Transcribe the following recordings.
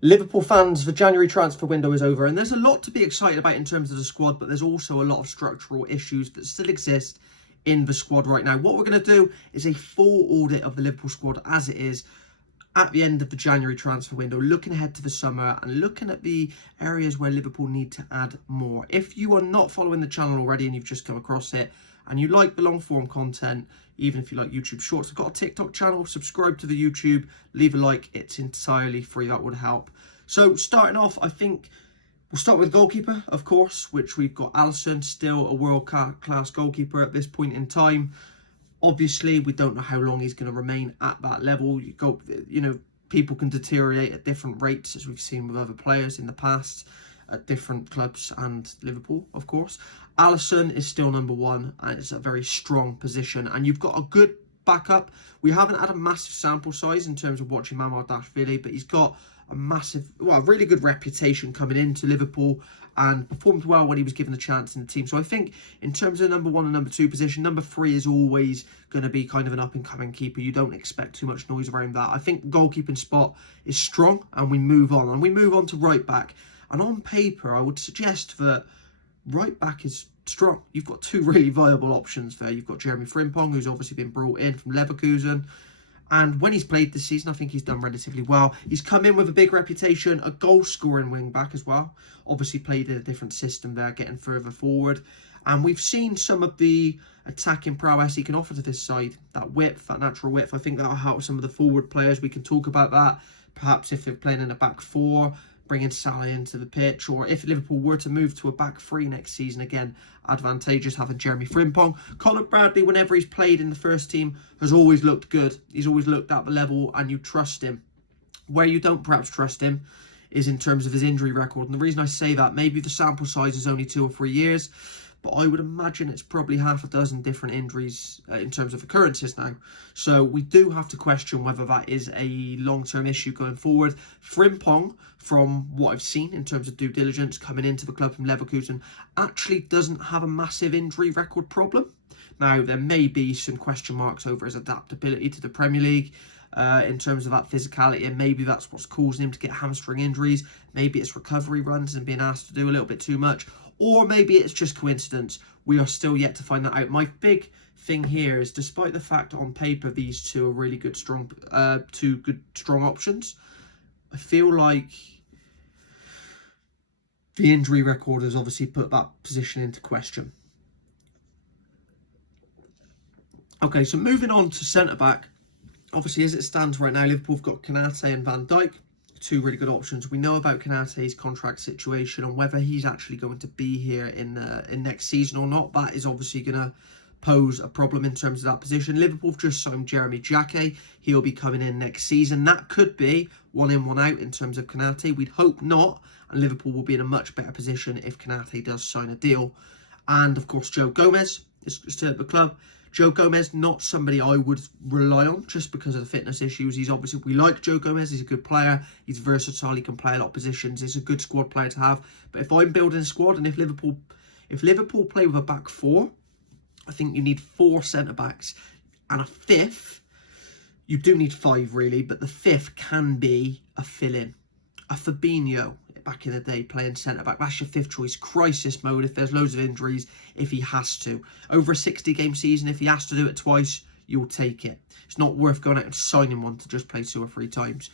Liverpool fans, the January transfer window is over, and there's a lot to be excited about in terms of the squad, but there's also a lot of structural issues that still exist in the squad right now. What we're going to do is a full audit of the Liverpool squad as it is at the end of the January transfer window, looking ahead to the summer and looking at the areas where Liverpool need to add more. If you are not following the channel already and you've just come across it and you like the long form content, even if you like YouTube Shorts, I've got a TikTok channel, subscribe to the YouTube, leave a like, it's entirely free, that would help. So starting off, I think we'll start with goalkeeper, of course, which we've got Alisson, still a world-class goalkeeper at this point in time. Obviously, we don't know how long he's going to remain at that level. People can deteriorate at different rates, as we've seen with other players in the past at different clubs and Liverpool, of course. Alisson is still number one, and it's a very strong position. And you've got a good backup. We haven't had a massive sample size in terms of watching Mamardashvili, but he's got a really good reputation coming into Liverpool and performed well when he was given a chance in the team. So I think in terms of number one and number two position, number three is always going to be kind of an up-and-coming keeper. You don't expect too much noise around that. I think the goalkeeping spot is strong, and we move on. And we move on to right back. And on paper, I would suggest that right back is strong. You've got two really viable options there. You've got Jeremy Frimpong, who's obviously been brought in from Leverkusen. And when he's played this season, I think he's done relatively well. He's come in with a big reputation, a goal-scoring wing-back as well. Obviously played in a different system there, getting further forward. And we've seen some of the attacking prowess he can offer to this side. That width, that natural width, I think that'll help some of the forward players. We can talk about that. Perhaps if they're playing in a back four, bringing Salah into the pitch, or if Liverpool were to move to a back three next season, again, advantageous having Jeremy Frimpong. Conor Bradley, whenever he's played in the first team, has always looked good. He's always looked at the level and you trust him. Where you don't perhaps trust him is in terms of his injury record. And the reason I say that, maybe the sample size is only 2 or 3 years, but I would imagine it's probably half a dozen different injuries in terms of occurrences now. So we do have to question whether that is a long-term issue going forward. Frimpong, from what I've seen in terms of due diligence coming into the club from Leverkusen, actually doesn't have a massive injury record problem. Now, there may be some question marks over his adaptability to the Premier League in terms of that physicality, and maybe that's what's causing him to get hamstring injuries. Maybe it's recovery runs and being asked to do a little bit too much. Or maybe it's just coincidence. We are still yet to find that out. My big thing here is, despite the fact on paper these two are really good, strong options, I feel like the injury record has obviously put that position into question. Okay, so moving on to centre-back. Obviously, as it stands right now, Liverpool have got Konate and Van Dijk. Two really good options. We know about Konate's contract situation and whether he's actually going to be here in next season or not. That is obviously going to pose a problem in terms of that position. Liverpool have just signed Jeremy Jacquet. He'll be coming in next season. That could be 1 in, 1 out in terms of Konate. We'd hope not, and Liverpool will be in a much better position if Konate does sign a deal. And of course, Joe Gomez is still at the club. Joe Gomez, not somebody I would rely on just because of the fitness issues. We like Joe Gomez. He's a good player. He's versatile. He can play a lot of positions. He's a good squad player to have. But if I'm building a squad and if Liverpool play with a back four, I think you need 4 centre-backs and a fifth. You do need 5 really, but the fifth can be a fill-in. A Fabinho, back in the day, playing centre-back. That's your fifth choice. Crisis mode if there's loads of injuries, if he has to. Over a 60-game season, if he has to do it twice, you'll take it. It's not worth going out and signing one to just play 2 or 3 times.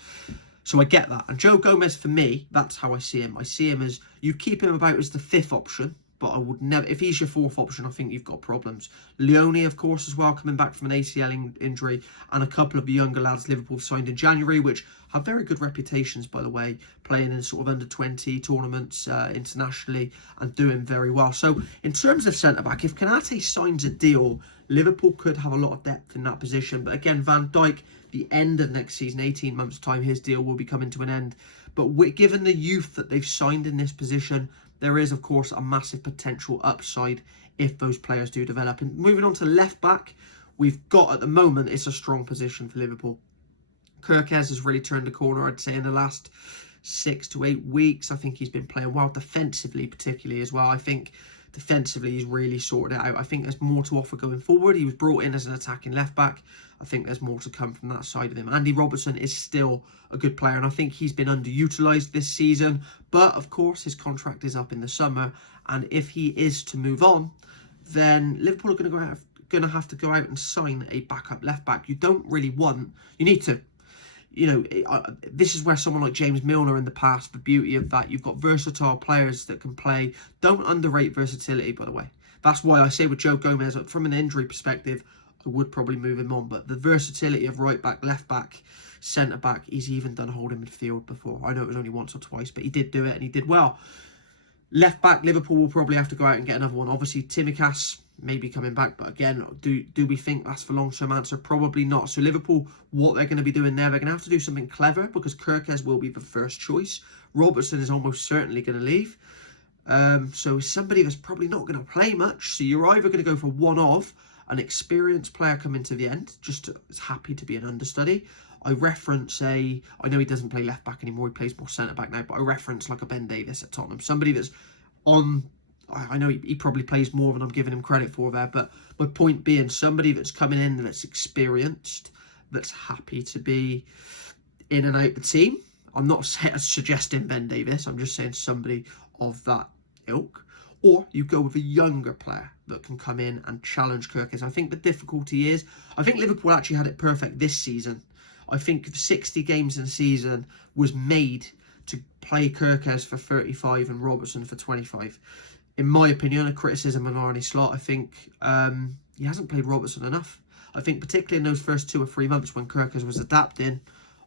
So I get that. And Joe Gomez, for me, that's how I see him. I see him as, you keep him about as the 5th option, but I would never, if he's your 4th option, I think you've got problems. Leone, of course, as well, coming back from an ACL injury, and a couple of the younger lads Liverpool signed in January, which have very good reputations, by the way, playing in sort of under-20 tournaments internationally and doing very well. So in terms of centre-back, if Konate signs a deal, Liverpool could have a lot of depth in that position. But again, Van Dijk, the end of next season, 18 months' time, his deal will be coming to an end. But given the youth that they've signed in this position, there is, of course, a massive potential upside if those players do develop. And moving on to left back, we've got, at the moment, it's a strong position for Liverpool. Kirkes has really turned the corner, I'd say, in the last 6 to 8 weeks. I think he's been playing well defensively, particularly as well. I think Defensively, he's really sorted it out. I think there's more to offer going forward. He was brought in as an attacking left-back. I think there's more to come from that side of him. Andy Robertson is still a good player, and I think he's been underutilised this season. But, of course, his contract is up in the summer, and if he is to move on, then Liverpool are going to have to go out and sign a backup left-back. You don't really want... You need to. You know, this is where someone like James Milner in the past, the beauty of that, you've got versatile players that can play. Don't underrate versatility, by the way. That's why I say with Joe Gomez, from an injury perspective, I would probably move him on. But the versatility of right back, left back, centre back, he's even done holding midfield before. I know it was only once or twice, but he did do it and he did well. Left back, Liverpool will probably have to go out and get another one. Obviously, Tsimikas may be coming back, but again, do we think that's the long-term answer? Probably not. So Liverpool, what they're going to be doing there, they're going to have to do something clever because Kirkes will be the first choice. Robertson is almost certainly going to leave. So somebody that's probably not going to play much. So you're either going to go for one of an experienced player coming to the end, just as happy to be an understudy. I know he doesn't play left back anymore, he plays more centre back now, but I reference like a Ben Davies at Tottenham. Somebody that's on... I know he probably plays more than I'm giving him credit for there, but my point being somebody that's coming in, that's experienced, that's happy to be in and out the team. I'm not suggesting Ben Davies, I'm just saying somebody of that ilk. Or you go with a younger player that can come in and challenge Kirkes. I think the difficulty is, I think Liverpool actually had it perfect this season. I think 60 games in a season was made to play Kirkes for 35 and Robertson for 25. In my opinion, a criticism of Arne Slot, I think he hasn't played Robertson enough. I think particularly in those first 2 or 3 months when Kirkes was adapting,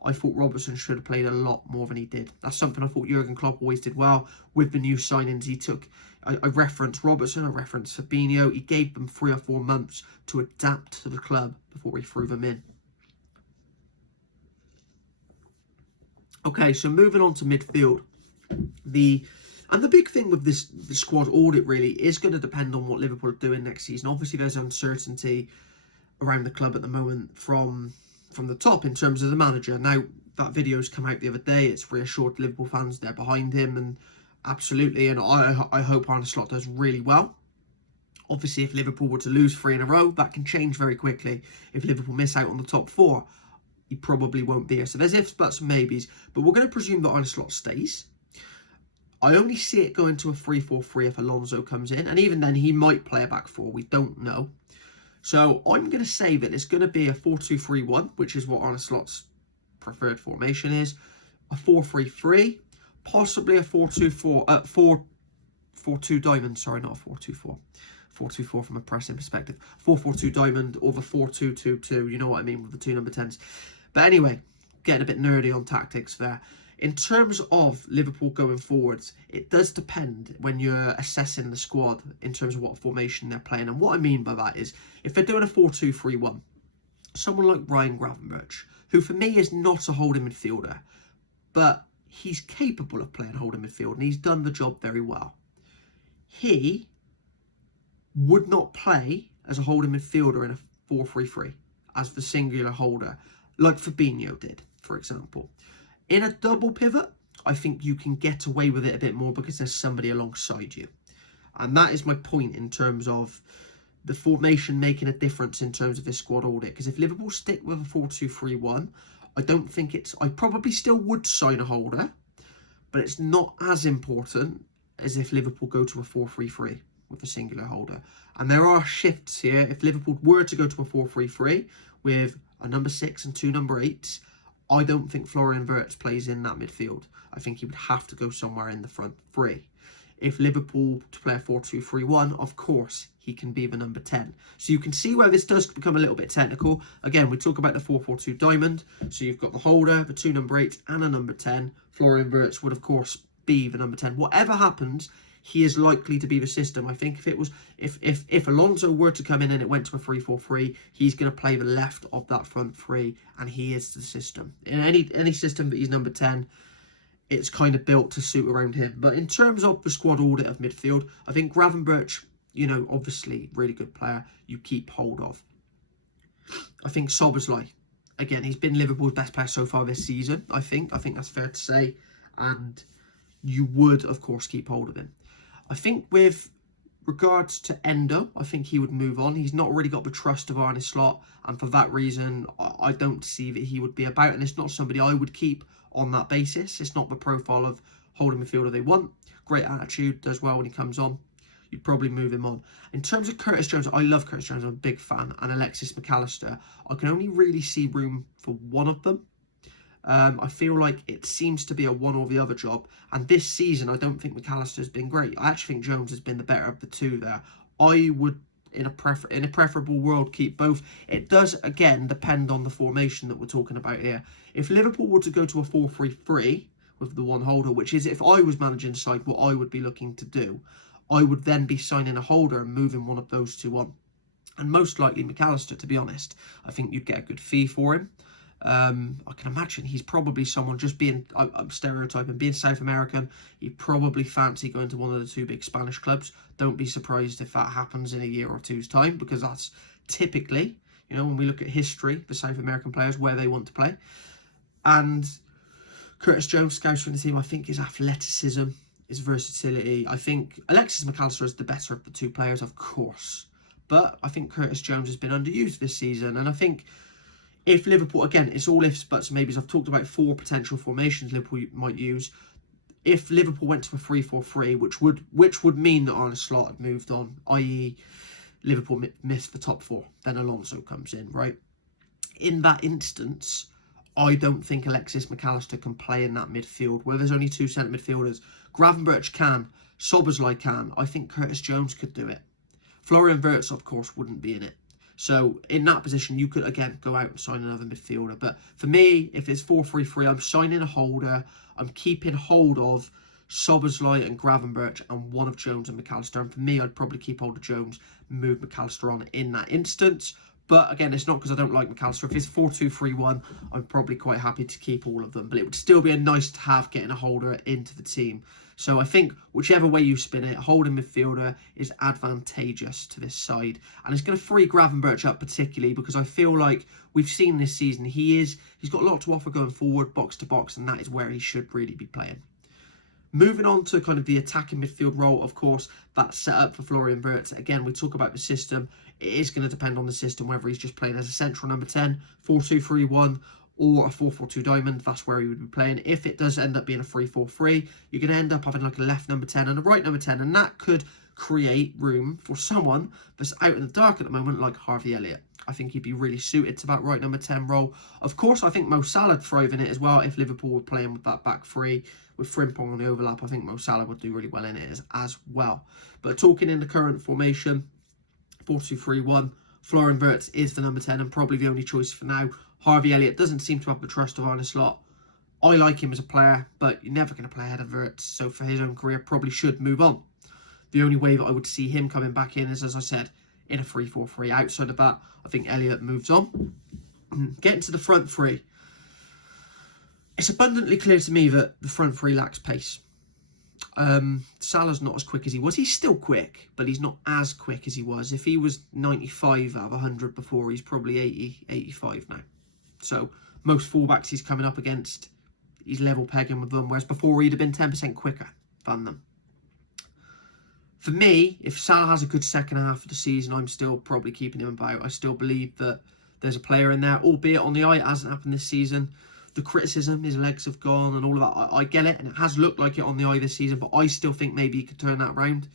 I thought Robertson should have played a lot more than he did. That's something I thought Jurgen Klopp always did well. With the new signings he took, I referenced Robertson, I referenced Fabinho. He gave them 3 or 4 months to adapt to the club before he threw them in. Okay, so moving on to midfield. The big thing with the squad audit really is going to depend on what Liverpool are doing next season. Obviously, there's uncertainty around the club at the moment from the top in terms of the manager. Now, that video's come out the other day. It's reassured Liverpool fans they're behind him, and absolutely, and I hope Arne Slot does really well. Obviously, if Liverpool were to lose 3 in a row, that can change very quickly. If Liverpool miss out on the top 4, he probably won't be here. So there's ifs, buts, and maybes. But we're going to presume that Arne Slot stays. I only see it going to a 3-4-3 if Alonso comes in. And even then, he might play a back 4. We don't know. So I'm going to say that it's going to be a 4-2-3-1, which is what Arne Slot's preferred formation is. A 4-3-3. Possibly a 4-2-4. 4-2 diamond. Sorry, not a 4-2-4. 4-2-4 from a pressing perspective. 4-4-2 diamond or the 4-2-2-2. You know what I mean with the 2 number 10s. But anyway, getting a bit nerdy on tactics there. In terms of Liverpool going forwards, it does depend when you're assessing the squad in terms of what formation they're playing. And what I mean by that is, if they're doing a 4-2-3-1, someone like Ryan Gravenberch, who for me is not a holding midfielder, but he's capable of playing holding midfield and he's done the job very well. He would not play as a holding midfielder in a 4-3-3 as the singular holder, like Fabinho did, for example. In a double pivot, I think you can get away with it a bit more because there's somebody alongside you. And that is my point in terms of the formation making a difference in terms of this squad audit. Because if Liverpool stick with a 4-2-3-1, I don't think I probably still would sign a holder, but it's not as important as if Liverpool go to a 4-3-3 with a singular holder. And there are shifts here. If Liverpool were to go to a 4-3-3 with a number 6 and 2 number 8s, I don't think Florian Wirtz plays in that midfield. I think he would have to go somewhere in the front 3. If Liverpool to play a 4-2-3-1, of course, he can be the number 10. So you can see where this does become a little bit technical. Again, we talk about the 4-4-2 diamond. So you've got the holder, the 2 number 8s, and a number 10. Florian Wirtz would, of course, be the number 10. Whatever happens, he is likely to be the system. I think if Alonso were to come in and it went to a 3-4-3, he's going to play the left of that front 3, and he is the system. In any system that he's number 10, it's kind of built to suit around him. But in terms of the squad audit of midfield, I think Gravenberch, obviously really good player, you keep hold of. I think Szoboszlai, again, he's been Liverpool's best player so far this season, I think that's fair to say, and you would, of course, keep hold of him. I think with Regards to Endo, I think he would move on. He's not really got the trust of Arne Slot, and for that reason, I don't see that he would be about, and it's not somebody I would keep on that basis. It's not the profile of holding midfielder they want. Great attitude, does well when he comes on. You'd probably move him on. In terms of Curtis Jones, I love Curtis Jones, I'm a big fan, and Alexis McAllister, I can only really see room for one of them. I feel like it seems to be a one or the other job. And this season, I don't think McAllister's been great. I actually think Jones has been the better of the two there. I would, in a preferable world, keep both. It does, again, depend on the formation that we're talking about here. If Liverpool were to go to a 4-3-3 with the one holder, which is, if I was managing the side, what I would be looking to do, I would then be signing a holder and moving one of those two on. And most likely McAllister, to be honest. I think you'd get a good fee for him. I can imagine he's probably someone, just being, I'm stereotyping, being South American, he'd probably fancy going to one of the two big Spanish clubs. Don't be surprised if that happens in a year or two's time, because that's typically, when we look at history, the South American players, where they want to play. And Curtis Jones, scouts from the team, I think his athleticism, his versatility, I think Alexis McAllister is the better of the two players, of course. But I think Curtis Jones has been underused this season, and I think if Liverpool, again, it's all ifs, buts, and maybes. I've talked about 4 potential formations Liverpool might use. If Liverpool went to a 3-4-3, which would mean that Arne Slot had moved on, i.e. Liverpool missed the top 4, then Alonso comes in, right? In that instance, I don't think Alexis McAllister can play in that midfield, where there's only 2 centre midfielders. Gravenberch can, Szoboszlai can. I think Curtis Jones could do it. Florian Wirtz, of course, wouldn't be in it. So in that position, you could, again, go out and sign another midfielder. But for me, if it's 4-3-3, I'm signing a holder. I'm keeping hold of Szoboszlai and Gravenberch and one of Jones and McAllister. And for me, I'd probably keep hold of Jones, move McAllister on in that instance. But again, it's not because I don't like McAllister. If it's 4-2-3-1, I'm probably quite happy to keep all of them. But it would still be a nice to have getting a holder into the team. So I think whichever way you spin it, holding midfielder is advantageous to this side. And it's going to free Gravenberch up particularly, because I feel like we've seen this season he's got a lot to offer going forward, box to box, and that is where he should really be playing. Moving on to kind of the attacking midfield role, of course, that's set up for Florian Wirtz. Again, we talk about the system. It is going to depend on the system, whether he's just playing as a central number 10, 4-2-3-1, or a 4-4-2 diamond. That's where he would be playing. If it does end up being a 3-4-3, you're going to end up having like a left number 10 and a right number 10, and that could create room for someone that's out in the dark at the moment, like Harvey Elliott. I think he'd be really suited to that right number 10 role. Of course, I think Mo Salah would thrive in it as well. If Liverpool were playing with that back three, with Frimpong on the overlap, I think Mo Salah would do really well in it as well. But talking in the current formation, 4-2-3-1, Florian Wirtz is the number 10 and probably the only choice for now. Harvey Elliott doesn't seem to have the trust of Arne Slot. I like him as a player, but you're never going to play ahead of Wirtz, so for his own career, probably should move on. The only way that I would see him coming back in is, as I said, in a 3-4-3. Outside of that, I think Elliott moves on. Getting to the front three. It's abundantly clear to me that the front three lacks pace. Salah's not as quick as he was. He's still quick, but he's not as quick as he was. If he was 95 out of 100 before, he's probably 80, 85 now. So most fullbacks he's coming up against, he's level pegging with them, whereas before he'd have been 10% quicker than them. For me, if Salah has a good second half of the season, I'm still probably keeping him about. I still believe that there's a player in there, albeit on the eye, it hasn't happened this season. The criticism, his legs have gone and all of that, I get it, and it has looked like it on the eye this season, but I still think maybe he could turn that around.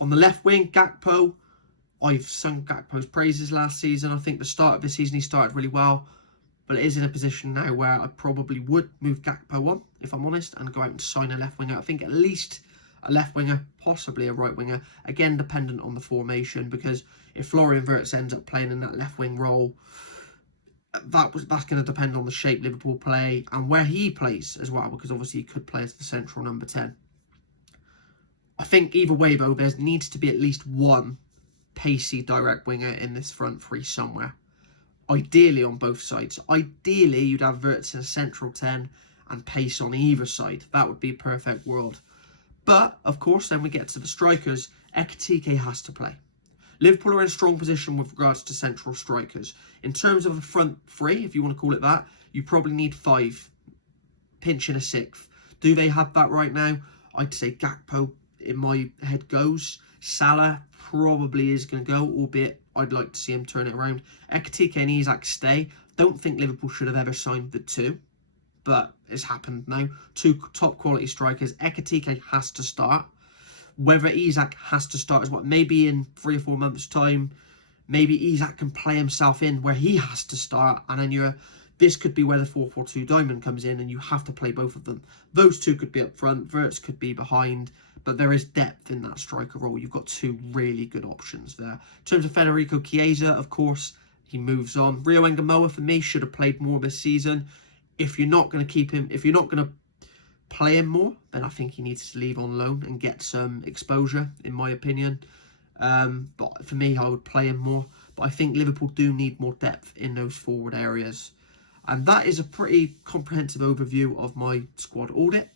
On the left wing, Gakpo, I've sung Gakpo's praises last season. I think the start of the season he started really well, but it is in a position now where I probably would move Gakpo on, if I'm honest, and go out and sign a left winger. I think at least a left winger, possibly a right winger, again dependent on the formation, because if Florian Wirtz ends up playing in that left wing role, that's going to depend on the shape Liverpool play and where he plays as well, because obviously he could play as the central number 10. I think either way though, there needs to be at least one pacey direct winger in this front three somewhere. Ideally on both sides. Ideally you'd have Wirtz in a central 10 and pace on either side. That would be a perfect world. But of course then we get to the strikers. Ekitike has to play. Liverpool are in a strong position with regards to central strikers. In terms of a front three, if you want to call it that, you probably need 5, pinching a 6th. Do they have that right now? I'd say Gakpo in my head goes. Salah probably is going to go, albeit I'd like to see him turn it around. Ekitike and Isak stay. Don't think Liverpool should have ever signed the two, but it's happened now. Two top quality strikers. Ekitike has to start. Whether Isak has to start as well, maybe in 3 or 4 months' time, maybe Isak can play himself in where he has to start, and then this could be where the 4-4-2 diamond comes in and you have to play both of them. Those two could be up front, Wirtz could be behind, but there is depth in that striker role. You've got two really good options there. In terms of Federico Chiesa, of course, he moves on. Rio Engamoa, for me, should have played more this season. If you're not going to keep him, if you're not going to play him more, then I think he needs to leave on loan and get some exposure, in my opinion. But for me, I would play him more. But I think Liverpool do need more depth in those forward areas. And that is a pretty comprehensive overview of my squad audit.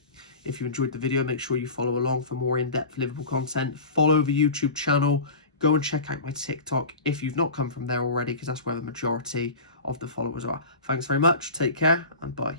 If you enjoyed the video, make sure you follow along for more in-depth Liverpool content. Follow the YouTube channel. Go and check out my TikTok if you've not come from there already, because that's where the majority of the followers are. Thanks very much. Take care and bye.